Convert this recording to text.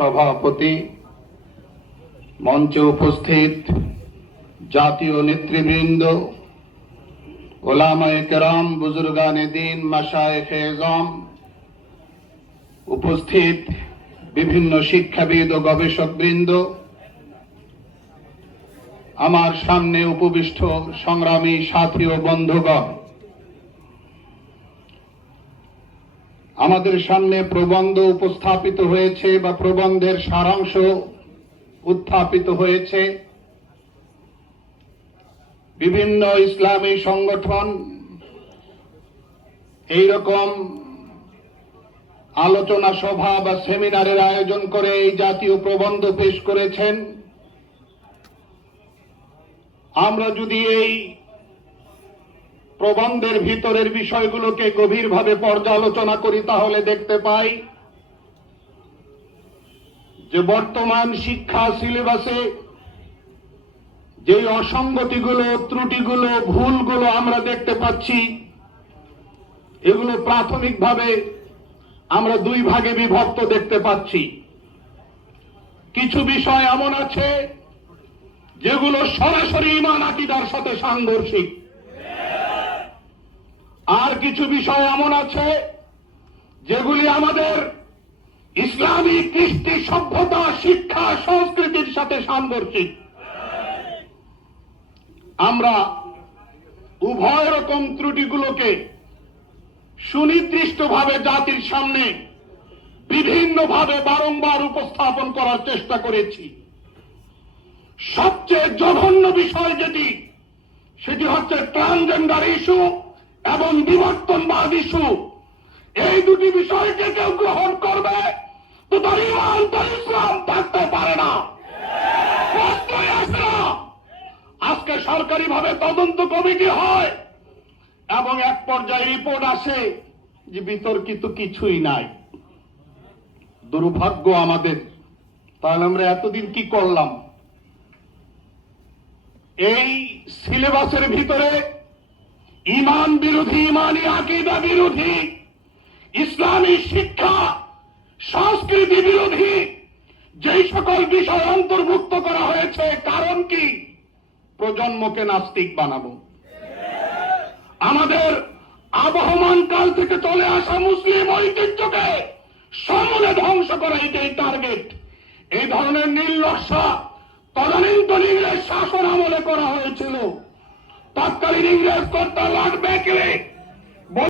সভাপতি, মঞ্চে উপস্থিত জাতীয় নেতৃবৃন্দ, ওলামায়ে কেরাম, বুজুর্গানে দ্বীন, মাশায়েখে এযম, উপস্থিত বিভিন্ন শিক্ষাবিদ ও গবেষকবৃন্দ, আমার সামনে উপবিষ্ট সংগ্রামী সাথী ও বন্ধুগণ, আমাদের সামনে প্রবন্ধ উপস্থাপিত হয়েছে বা প্রবন্ধের সারাংশ উত্থাপিত হয়েছে। বিভিন্ন ইসলামী সংগঠন এইরকম আলোচনা সভা বা সেমিনারের আয়োজন করে এই জাতীয় প্রবন্ধ পেশ করেছেন। আমরা যদি এই প্রবন্ধের ভিতরের বিষয়গুলোকে গভীরভাবে পর্যালোচনা করি তাহলে দেখতে পাই যে বর্তমান শিক্ষা সিলেবাসে যে অসঙ্গতিগুলো, ত্রুটিগুলো, ভুলগুলো আমরা দেখতে পাচ্ছি, এগুলো প্রাথমিকভাবে আমরা দুই ভাগে বিভক্ত দেখতে পাচ্ছি। কিছু বিষয় এমন আছে যেগুলো সরাসরি ঈমান আকীদার সাথে সাংঘর্ষিক, আর কিছু বিষয় এমন আছে যেগুলি আমাদের ইসলামী কৃষ্টি, সভ্যতা, শিক্ষা, সংস্কৃতির সাথে সাংঘর্ষিক। আমরা উভয় রকম ত্রুটিগুলোকে সুনির্দিষ্টভাবে জাতির সামনে বিভিন্নভাবে বারংবার উপস্থাপন করার চেষ্টা করেছি। সবচেয়ে জঘন্য বিষয় সেটি হচ্ছে ট্রান্সজেন্ডার ইস্যু এবং বিবর্তনবাদ ইস্যু। এই দুটি বিষয়কে কেউ গ্রহণ করবে তো তার ঈমান, তার ইসলাম থাকতে পারে না। আজকে সরকারিভাবে তদন্ত কমিটি হয় এবং এক পর্যায়ে রিপোর্ট আসে যে বিতর্কিত কিছুই নাই। দুর্ভাগ্য আমাদের। তাহলে আমরা এতদিন কি করলাম? এই সিলেবাসের ভিতরে ঈমান বিরোধী, ঈমানী আকীদা বিরোধী, ইসলামী শিক্ষা সংস্কৃতি বিরোধী যেই সকল বিষয় অন্তর্ভুক্ত করা হয়েছে, কারণ কি? প্রজন্মকে নাস্তিক বানাবো। আমাদের আবহমান কাল থেকে চলে আসা মুসলিম ঐতিহ্যকে সমূলে ধ্বংস করা এটাই টার্গেট। এই ধরনের নির্লজ্জা তদানীন্তন ইংরেজ শাসন আমলে করা হয়েছিল। তৎকালীন ইংরেজ কর্তা লর্ড বেকেলে